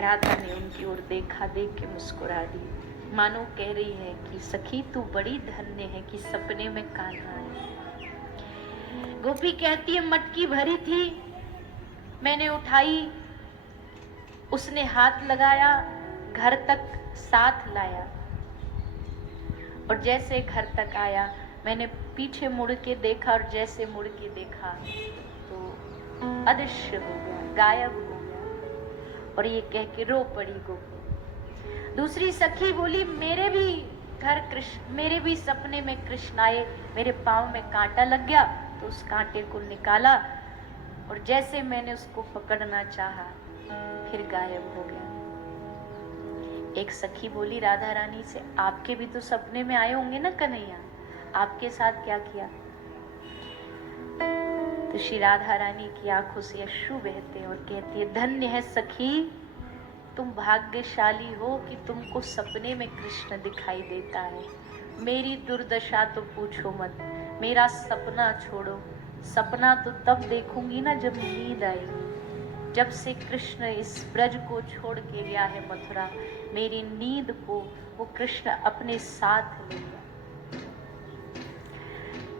राधा ने उनकी ओर देखा, देख के मुस्कुरा दी, मानो कह रही है कि सखी तू बड़ी धन्य है कि सपने में कान्हा है। गोपी कहती है मटकी भरी थी, मैंने उठाई, उसने हाथ लगाया, घर तक साथ लाया, और जैसे घर तक आया मैंने पीछे मुड़ के देखा, और जैसे मुड़ के देखा तो अदृश्य हो गया, गायब हो गया, और ये कह के रो पड़ी गोपी। दूसरी सखी बोली मेरे भी घर कृष्ण, मेरे भी सपने में कृष्ण आए, मेरे पांव में कांटा लग गया, तो उस कांटे को निकाला, और जैसे मैंने उसको पकड़ना चाहा फिर गायब हो गया। एक सखी बोली राधा रानी से, आपके भी तो सपने में आए होंगे ना कन्हैया, आपके साथ क्या किया? तो श्री राधा रानी की आंखों से अश्रु बहते और कहती है धन्य है सखी, तुम भाग्यशाली हो कि तुमको सपने में कृष्ण दिखाई देता है। मेरी दुर्दशा तो पूछो मत, मेरा सपना छोड़ो, सपना तो तब देखूंगी ना जब नींद आएगी। जब से कृष्ण इस ब्रज को छोड़ के गया है मथुरा, मेरी नींद को वो कृष्ण अपने साथ ले गया।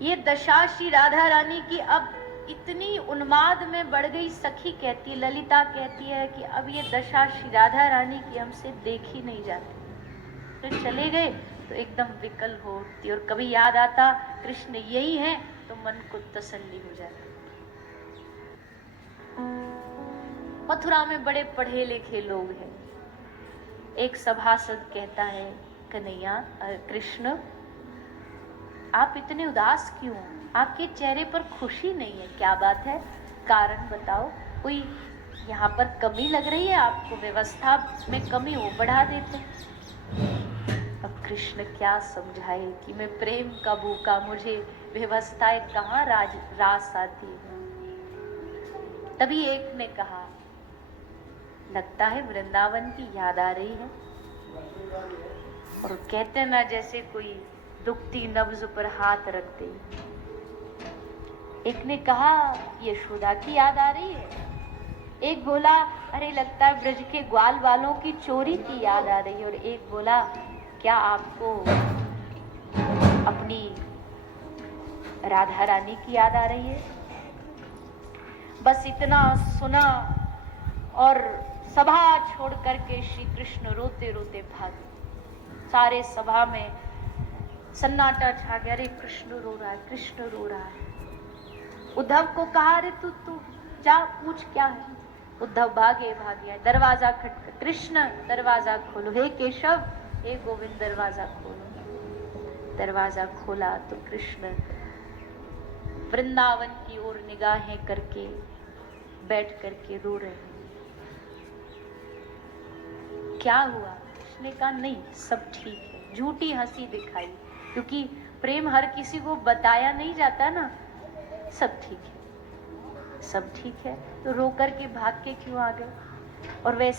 ये दशा श्री राधा रानी की अब इतनी उन्माद में बढ़ गई। सखी कहती, ललिता कहती है कि अब ये दशा श्री राधा रानी की हमसे देखी नहीं जाती। तो चले गए तो एकदम विकल हो उठती, और कभी याद आता कृष्ण यही है तो मन को तसल्ली हो जाती। मथुरा में बड़े पढ़े लिखे लोग हैं। एक सभासद कहता है कन्हैया, कृष्ण आप इतने उदास क्यों? आपके चेहरे पर खुशी नहीं है, क्या बात है? कारण बताओ, कोई यहाँ पर कमी लग रही है आपको? व्यवस्था में कमी हो, बढ़ा देते। अब कृष्ण क्या समझाए कि मैं प्रेम का भूखा, मुझे व्यवस्थाएं कहाँ रास आती है। तभी एक ने कहा, लगता है वृंदावन की याद आ रही है। और कहते ना जैसे कोई दुखती नब्ज पर हाथ रख दे। एक ने कहा यशोदा की याद आ रही है। एक बोला अरे लगता है ब्रज के ग्वाल वालों की चोरी की याद आ रही है। और एक बोला क्या आपको अपनी राधा रानी की याद आ रही है? बस इतना सुना और सभा छोड़ करके श्री कृष्ण रोते रोते भागे। सारे सभा में सन्नाटा छा गया। अरे कृष्ण रो रहा है, कृष्ण रो रहा है। उद्धव को कहा अरे तू जा पूछ क्या है। उद्धव भागे भागे, दरवाजा खटखट, कृष्ण दरवाजा खोलो, हे केशव, हे गोविंद दरवाजा खोलो। दरवाजा खोला तो कृष्ण वृंदावन की ओर निगाहें करके बैठ करके रो रहे हैं। क्या हुआ? उसने कहा नहीं सब ठीक है। झूठी हंसी दिखाई, क्योंकि प्रेम हर किसी को बताया नहीं जाता ना। सब ठीक है, सब ठीक है। तो रो करके भाग के क्यों आ गए? और वैसे